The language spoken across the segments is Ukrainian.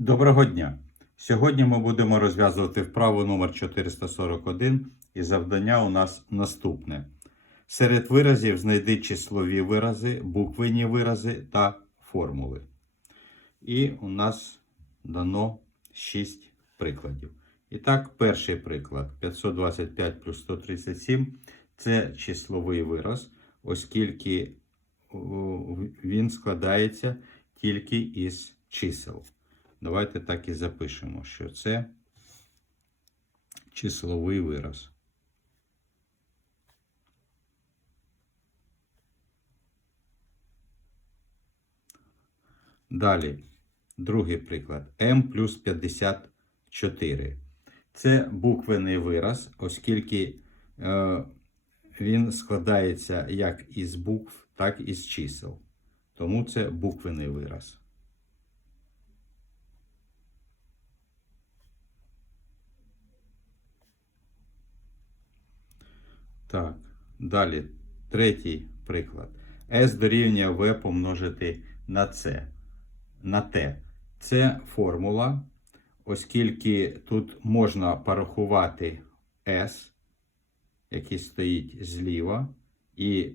Доброго дня! Сьогодні ми будемо розв'язувати вправу номер 441 і завдання у нас наступне. Серед виразів знайди числові вирази, буквенні вирази та формули. І у нас дано 6 прикладів. І так, перший приклад 525 плюс 137 це числовий вираз, оскільки він складається тільки із чисел. Давайте так і запишемо, що це числовий вираз. Далі, другий приклад. m плюс 54. Це буквений вираз, оскільки е, він складається як із букв, так і з чисел. Тому це буквений вираз. Так, далі третій приклад. S дорівнює V помножити на C. На T. Це формула, оскільки тут можна порахувати S, який стоїть зліва, і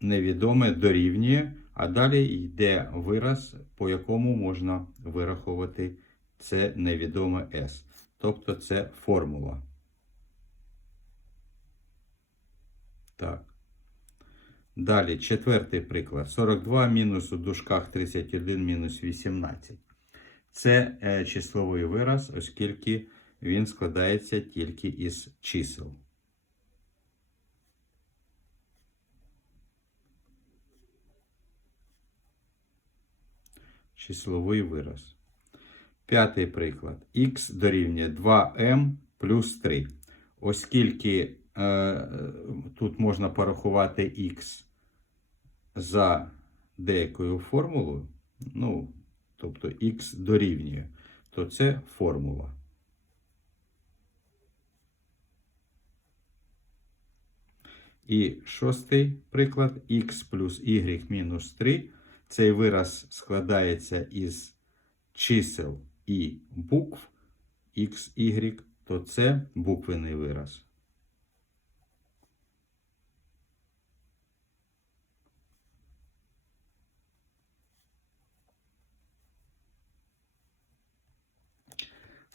невідоме дорівнює, а далі йде вираз, по якому можна вирахувати це невідоме S. Тобто це формула. Так. Далі, четвертий приклад. 42 мінус у дужках 31 мінус 18. Це е, числовий вираз, оскільки він складається тільки із чисел. Числовий вираз. П'ятий приклад. Х дорівнює 2m плюс 3. Оскільки тут можна порахувати х за деякою формулою, ну, тобто х дорівнює, то це формула. І шостий приклад х плюс y мінус 3. Цей вираз складається із чисел і букв x, y, то це буквений вираз.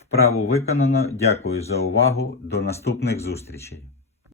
Вправу виконано. Дякую за увагу. До наступних зустрічей.